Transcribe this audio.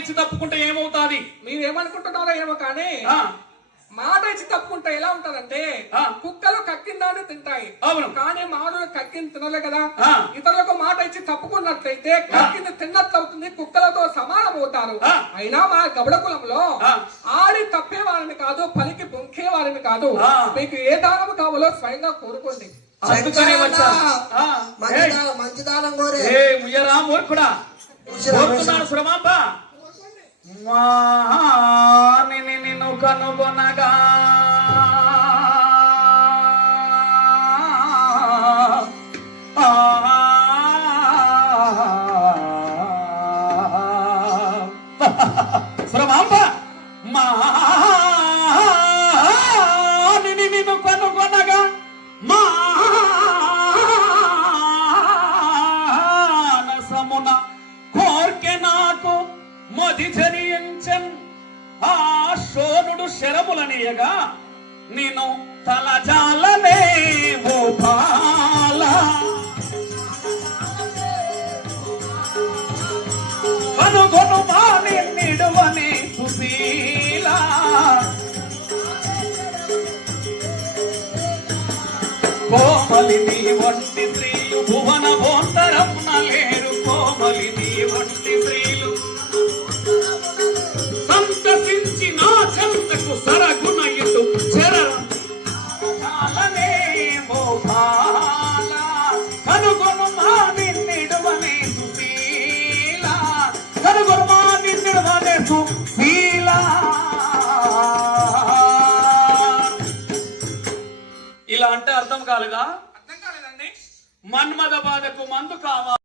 ఇచ్చి తప్పుకుంటే ఏమవుతాది? మీరు ఏమనుకుంటున్నారో ఏమో కానీ మాట ఇచ్చి తప్పుకుంటే ఎలా ఉంటదంటే. కుక్కలు కక్కిందాన్ని తింటాయి. అవును. కానీ మానవులు కక్కింది తినలే కదా. ఇతరులకు మాట ఇచ్చి తప్పుకున్నట్లయితే కక్కింది తిన్నట్లు అవుతుంది కుక్కలతో సమానం అవుతారు. అయినా మా గబడ కులంలో. ఆడి తప్పే వారిని కాదు పలికి బొంకే వారిని కాదు. మీకు ఏ దానం కావాలో స్వయంగా కోరుకోండి. అందుకనే వచ్చా? ఆ, మంచి దానం కోరే. మూర్ఖుడా. కోరుతున్నాను సురమాంబ నిన్ను కనుగొనగా సురమాంబ మానిని నిన్ను కనుగొన మది ఆ శోనుడు శరములనియగా నేను తలజాలనే భూపాల కనుగొను మాని నిడువని కోమలి కోమలిని వంటి స్త్రీలు భువన భోంతరం నలే అంటే అర్థం కాలేదండి. మన్మద బాధకు మందు కావాలి.